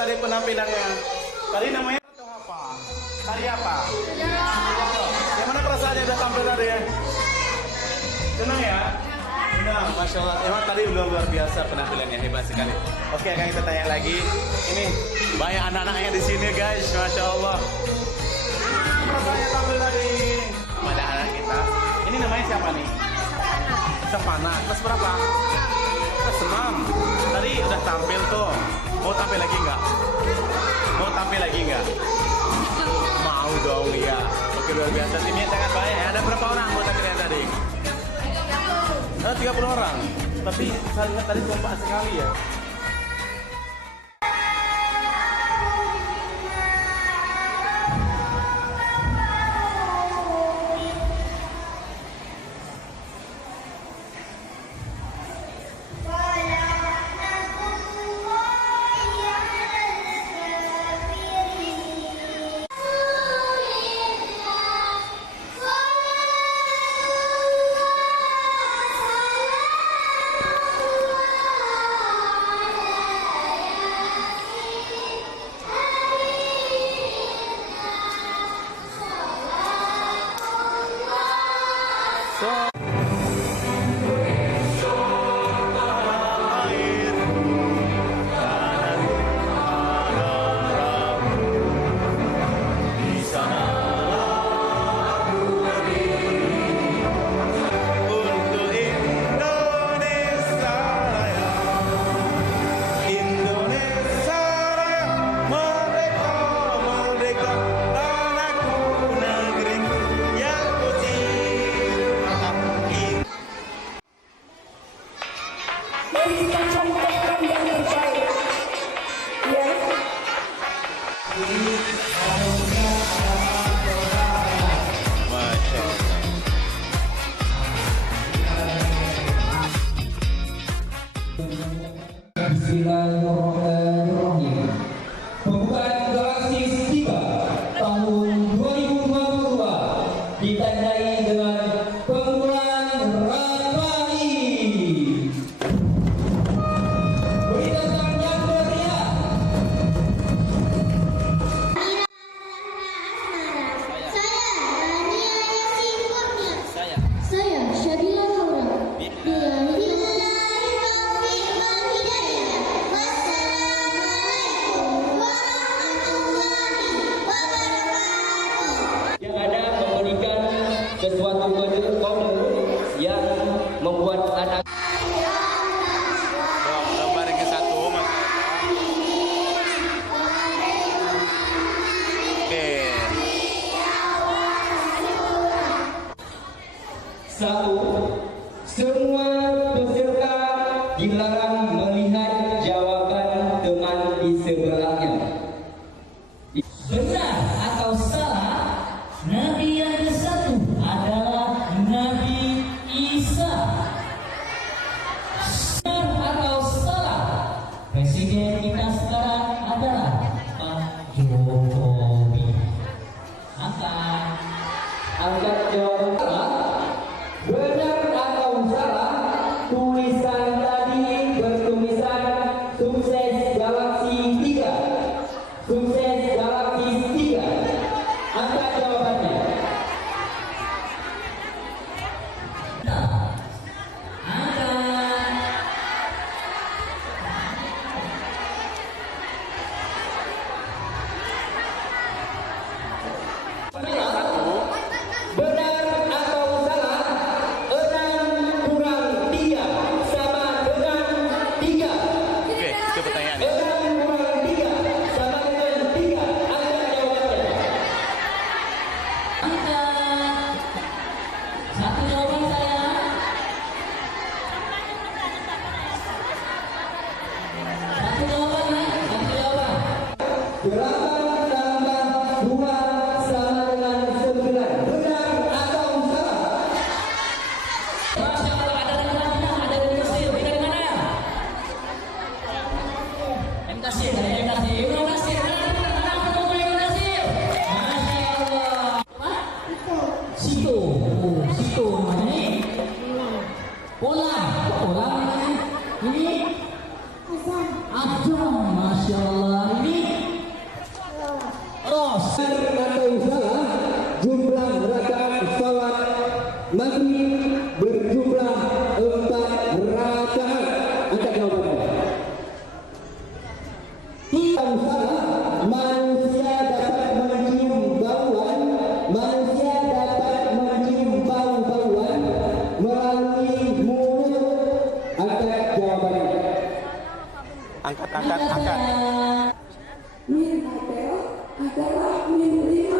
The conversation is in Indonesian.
Tadi penampilannya. Tadi namanya atau apa? Tari apa? Yang mana perasaannya udah tampil tadi ya? Senang ya? Senang, Masya Allah. Emang tadi luar biasa penampilannya, hebat sekali. Oke, akan kita tanya lagi. Ini banyak anak-anaknya di sini guys, Masya Allah. Perasaannya tampil tadi. Pada anak kita. Ini namanya siapa nih? Savana. Kelas berapa? Kelas 6. Tadi udah tampil tuh. Mau tampil lagi nggak? Mau tampil lagi nggak? Mau dong ya. Oke, luar biasa. Timnya sangat banyak. Ada berapa orang mau tampil tadi? 30 orang. Tapi saya lihat tadi kompak sekali ya. Bismillahirrahmanirrahim. Pembukaan Galaxis 3 tahun 2022 ditandai dengan pengumpulan Rapai. Beritakan yang meriah. Saya Syadila Laura. Yang ada memberikan sesuatu kode yang membuat anak Gambar yang ke-1 Mas. Oke. satu, semua peserta dilarang melihat jawaban teman di sebelahnya. Benar atau salah, Nabi yang ke-1 adalah Nabi Isa. Benar atau salah, Presiden kita sekarang adalah Pak Jokowi. Angkat jawaban salah. Oh, situ namanya ini. Ulang. Ulang namanya. Ini. Adam. Masya Allah. Ini. Ros. Atau salah, jumlah rakaat salat maghrib berjumlah 4 rakaat. Angkat jawabannya. Yang salah, manusia dapat mencium bauan, manusia dapat mencium bau-bauan melalui mulut. Angkat jawabannya. Angkat. Min Mateo adalah min 5